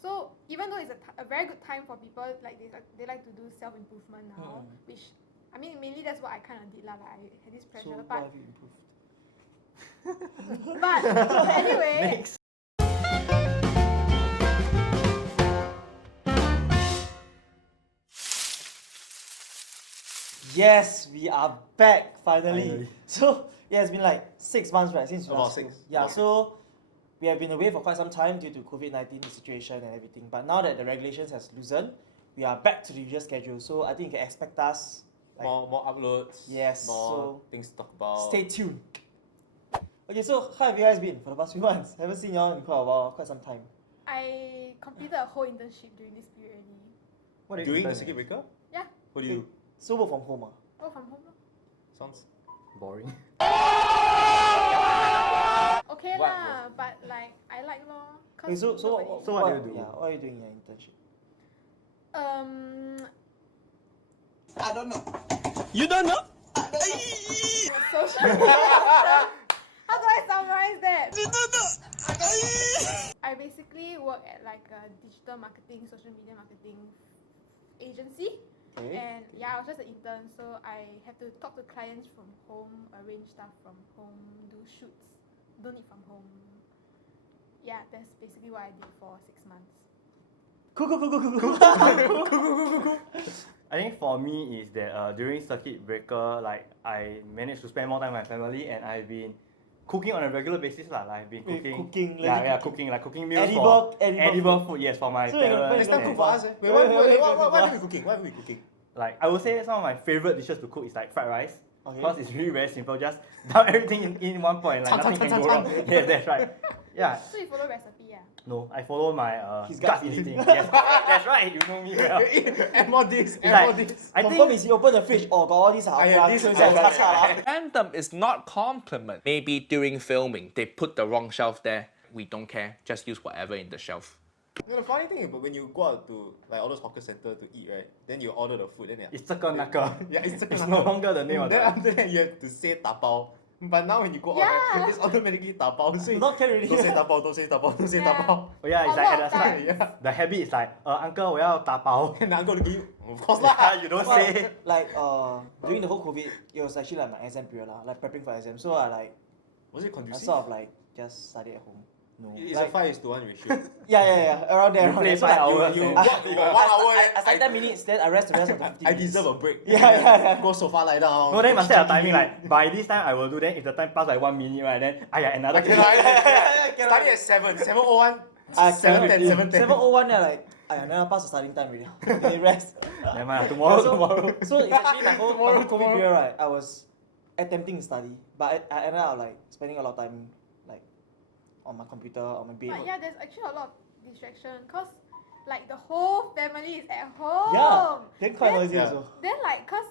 So even though it's a very good time for people, like they like to do self-improvement now, which I mean mainly that's what I kind of did lah. Like I had this pressure, So but what have you improved? but anyway. Next. Yes, we are back finally. So yeah, it's been like 6 months, right, since we About last six. spoke. Yeah, so we have been away for quite some time due to COVID-19 situation and everything. But now that the regulations has loosened, we are back to the usual schedule. So I think you can expect us. Like, more uploads. Yes, More so things to talk about. stay tuned. Okay, so how have you guys been for the past few months? Haven't seen y'all in quite a while, quite some time. I completed a whole internship during this period already. What are During the circuit breaker? Yeah. What do you do? So work from home, Oh, from home. Sounds Boring. Okay What lah, but like I like lor. Okay, so nobody- what do you do? Yeah, what are you doing in your internship? I don't know. You don't know? Social media. How do I summarize that? You don't know? I basically work at like a digital marketing, social media marketing agency. Okay. And yeah, I was just an intern, so I have to talk to clients from home, arrange stuff from home, do shoots, donate from home. Yeah, that's basically what I did for 6 months. Cool. I think for me is that during circuit breaker, like I managed to spend more time with my family, and I've been cooking on a regular basis lah. Like I've been Wait, cooking. cooking, Yeah, legit cooking like cooking meals Edible- for edible food. Yes, for my So you're gonna- Next parents. time Yeah. cook for us. Wait, wait, What have you cooking? What have you cooking? Like I would say some of my favorite dishes to cook is like fried rice. Okay. Because it's really very simple. Just dump everything in one pot and like nothing can go wrong. Yes, that's right. Yeah. So you follow recipe, yeah? No, I follow my His gut gut instinct. Yes, that's right. You know me well. And more this, It's and like- more this. I Confirm think is he open the fridge, oh, got all these yeah, this one, yeah. Anthem is not compliment. Maybe during filming, they put the wrong shelf there. We don't care. Just use whatever in the shelf. You know, the funny thing is, when you go out to like all those hawker center to eat, right? Then you order the food, then they're, It's 这个那个. yeah, it's It's no longer the name of Then the. after that, you have to say tapao. But now when you go out, Yeah. right, it's automatically tapao. So you Not can already. don't say tapao, don't say tapao, don't say Yeah. tapao. Oh yeah, it's A like lot at of the start. times. Yeah. The habit is like, uncle, 我要打包. And I'm gonna give you, of course Yeah, lah. you don't Well, say. like during the whole COVID, it was actually like my exam period lah, like prepping for exam. So I Was it I conducive? sort of like just study at home. No. It's like, a 5:1 ratio. yeah, around there. You around play there. So 5 like, hours. You and- walk, you got 1 hour. I start 10 minutes, then I rest the rest of the 15 I minutes. deserve a break. Yeah. Go sofa lie down. No, then you must set a timing like by this time I will do. Then if the time pass like 1 minute, right? Then another. Okay, Starting at 7:01. 7:10, 7:10. 7:01, yeah, like I never pass the starting time already. Then rest. Never mind, tomorrow. So it's actually my whole COVID Tomorrow. period, right? I was attempting to study, but I ended up like spending a lot of time like on my computer, on my bed. But yeah, there's actually a lot of distraction because like the whole family is at home. Yeah, then quite noisy Yeah. also. Then like cause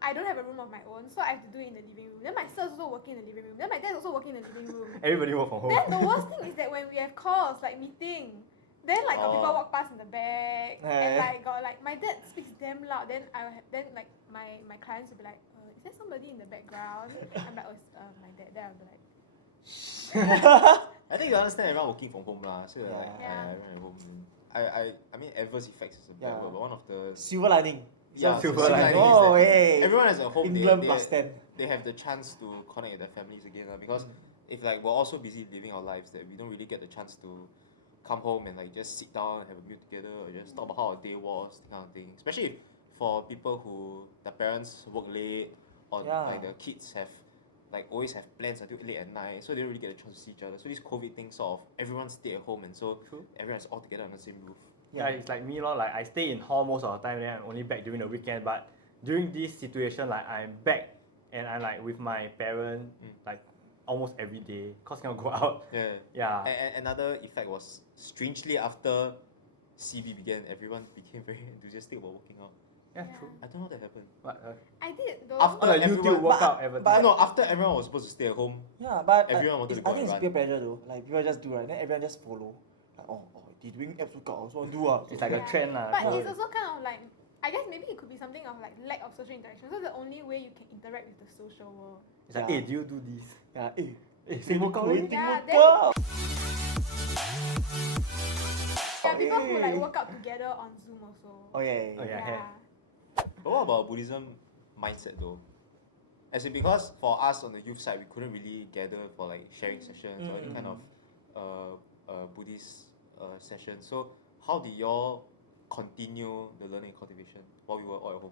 I don't have a room of my own, so I have to do it in the living room. Then my sister's also working in the living room. Then my dad's also working in the living room. Everybody work from home. Then the worst thing is that when we have calls, like meeting, then like got people Oh. walk past in the back, and like got like my dad speaks damn loud. Then I will have, then like my clients will be like, is there somebody in the background? I'm like, oh, it's my dad. Then I'll be like, I think you understand everyone working from home lah. So like, Yeah. everyone at home. I mean, adverse effects is a bad Yeah. word, but one of the Silver lining. yeah, silver lining. is Oh, that hey. everyone is at home. England plus 10. They have the chance to connect with their families again because if like we're also busy living our lives, that we don't really get the chance to come home and like just sit down and have a meal together or just talk about how our day was, that kind of thing. Especially for people who the parents work late or Yeah. like the kids have like always have plans until late at night, so they don't really get a chance to see each other. So this COVID thing sort of everyone stay at home and so everyone's all together on the same roof. Yeah, it's like me lor. Like I stay in hall most of the time, then I'm only back during the weekend. But during this situation, like I'm back and I'm like with my parents like almost every day, cause cannot go out. Yeah. Yeah. And another effect was strangely after CB began, everyone became very enthusiastic about working out. Yeah, Yeah. true. I don't know how that happened. But I did though. After like everyone- YouTube workout but advertising. No, after everyone was supposed to stay at home, Yeah, but Everyone wanted to go I think and it's run. peer pressure though. Like people just do right, then everyone just follow. Like they doing abs workout, I also want to do ah. It's like a trend lah. But So it's also kind of like, I guess maybe it could be something of like lack of social interaction. So the only way you can interact with the social world. it's like, Yeah. hey, do you do this? Yeah, Hey, same workout already? Yeah, then- workout. Yeah, are people who like work out together on Zoom also. Oh yeah. Oh, yeah. have. But what about Buddhism mindset though? As in, because for us on the youth side, we couldn't really gather for like sharing sessions or any kind of Buddhist session. So how did y'all continue the learning and cultivation while we were all at home?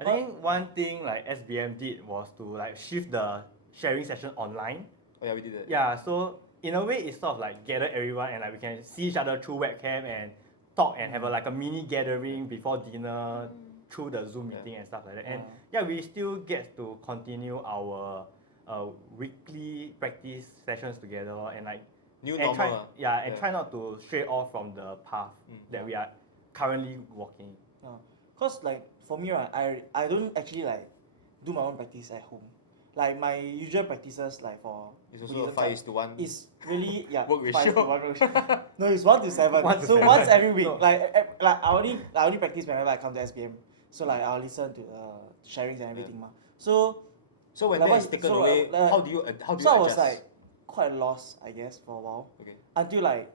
I think one thing like SBM did was to like shift the sharing session online. Oh yeah, we did that. Yeah, so in a way it's sort of like gather everyone and like we can see each other through webcam and talk and have like a mini gathering before dinner through the Zoom meeting and stuff like that. And yeah, we still get to continue our weekly practice sessions together and like New and normal. try not to stray off from the path that we are currently walking. Cause like for me right, I don't actually like do my own practice at home. Like my usual practices like for It's also a Buddhism 5:1. is really Work 5:1 ratio. ratio. No, it's 1:7. 1 to So 7. once every week, No. like I only practice whenever I come to SBM. So like I'll listen to sharings and everything ma. So So when like that is what- taken so, away, like- how do you so I adjust? was like quite lost I guess for a while. Okay. Until like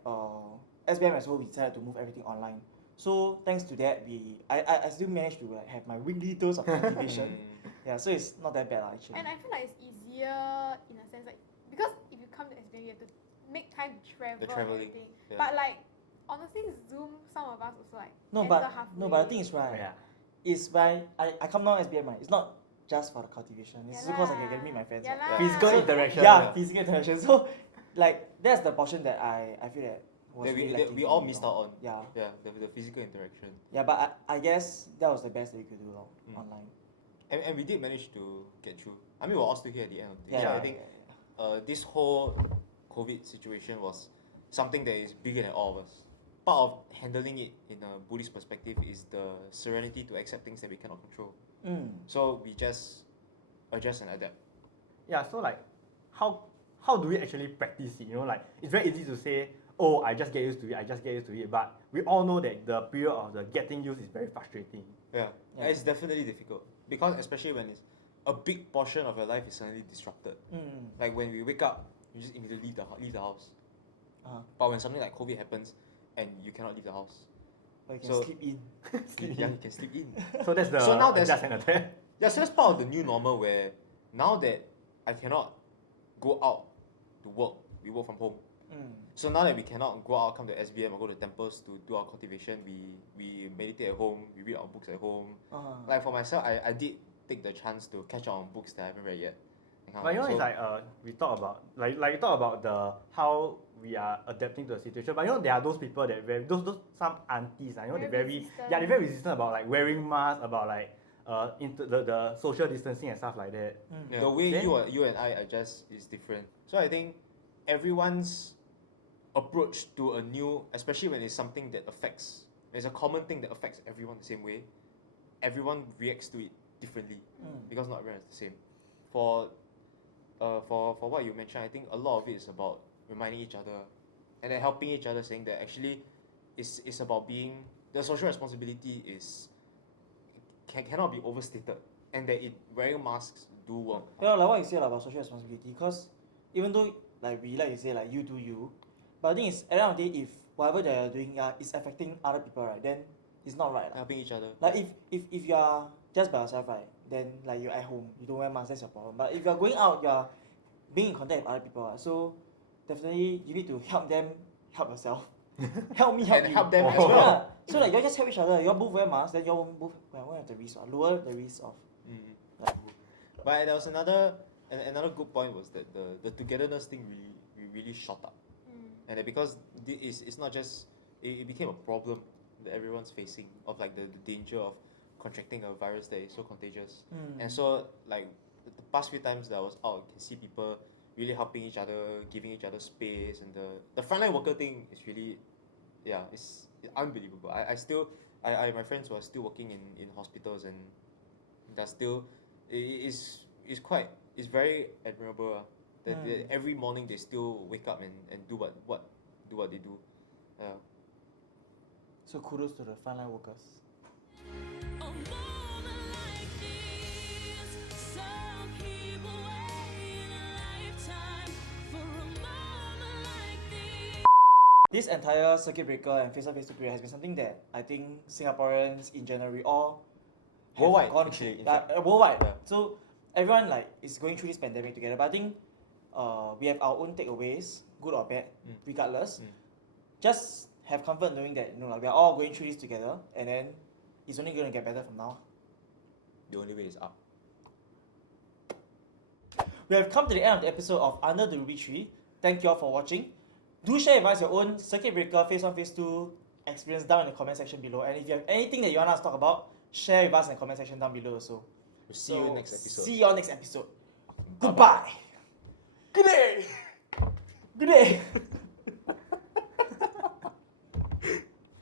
SBM as well, we decided to move everything online. So thanks to that, I still managed to like have my weekly dose of cultivation. Yeah, so it's not that bad actually. And I feel like it's easier in a sense like because if you come to SBM, you have to make time to travel The and travelling, everything. yeah. But like honestly, Zoom, some of us also like No, enter but halfway. no, but the thing is right. Yeah. It's when I come down SBM, right? It's not just for the cultivation. It's Yeah because I can lah. get meet my friends. Yeah right? lah. Physical interaction. Yeah, physical interaction. So like that's the portion that I feel that was That really we lacking we for all me, missed lor. out on. Yeah, Yeah, the physical interaction. yeah, but I guess that was the best that we could do lor, online. And we did manage to get through. I mean, we're all still here at the end of the day. Yeah, So yeah, I think yeah. this whole COVID situation was something that is bigger than all of us. Part of handling it in a Buddhist perspective is the serenity to accept things that we cannot control. So we just adjust and adapt. Yeah, so like how do we actually practice it? You know, like it's very easy to say, oh, I just get used to it, but we all know that the period of the getting used is very frustrating. Yeah. Yeah. It's definitely difficult because especially when it's a big portion of your life is suddenly disrupted. Like when we wake up, you just immediately leave the house. But when something like COVID happens and you cannot leave the house, But you can So- sleep in. yeah, you can sleep in. So that's the So now there's- adjust and adapt. Yeah, so that's part of the new normal where now that I cannot go out to work, we work from home. So now that we cannot go out, come to SBM or go to temples to do our cultivation, we meditate at home, we read our books at home. Like for myself, I did take the chance to catch up on books that I haven't read yet. that kind But of you know, thing. it's like we talk about like you talk about the how we are adapting to the situation. But you know, there are those people that very those some aunties, you know, Very they're resistant. they're very resistant about like wearing masks, about like into the social distancing and stuff like that. The way Then- you and I adjust is different. So I think everyone's approach to a new, especially when it's something that affects, it's a common thing that affects everyone the same way. Everyone reacts to it differently because not everyone is the same. For what you mentioned, I think a lot of it is about reminding each other and then helping each other, saying that actually it's about being the social responsibility is cannot be overstated and that wearing masks do work. Yeah, like what you said about social responsibility, because even though like we like to say like you do you, but the thing is at the end of the day, if whatever they are doing is affecting other people, right, then it's not right. Helping each other. Like if you are just by yourself, right, then like you're at home, you don't wear masks, that's your problem. But if you're going out, you're being in contact with other people, right, so definitely you need to help them help yourself. Help me help And you. help them as Yeah. well. So like you just help each other. You all both wear masks, then you all both won't have the risk, lower the risk of. But there was another good point was that the togetherness thing really shot up, and that because it's not just it became a problem that everyone's facing of like the danger of contracting a virus that is so contagious, and so like the past few times that I was out, I can see people really helping each other, giving each other space, and the frontline worker thing is really, yeah, it's unbelievable. I my friends who are still working in hospitals and they're still it's very admirable that every morning they still wake up and do what they do. So kudos to the frontline workers. A moment like this, some people wait a lifetime for a moment like this. This entire circuit breaker and phase 1, phase 2 period has been something that I think Singaporeans in general we all have Worldwide, gone actually, through. in fact. Worldwide. Yeah. So everyone like is going through this pandemic together. But I think we have our own takeaways, good or bad, regardless. Just have comfort knowing that like we are all going through this together, and then it's only going to get better from now. The only way is up. We have come to the end of the episode of Under the Ruby Tree. Thank you all for watching. Do share with us your own circuit breaker, phase 1, phase 2 experience down in the comment section below. And if you have anything that you want us to talk about, share with us in the comment section down below also. We'll see you next episode. See you on next episode. Goodbye. Good day. Good day.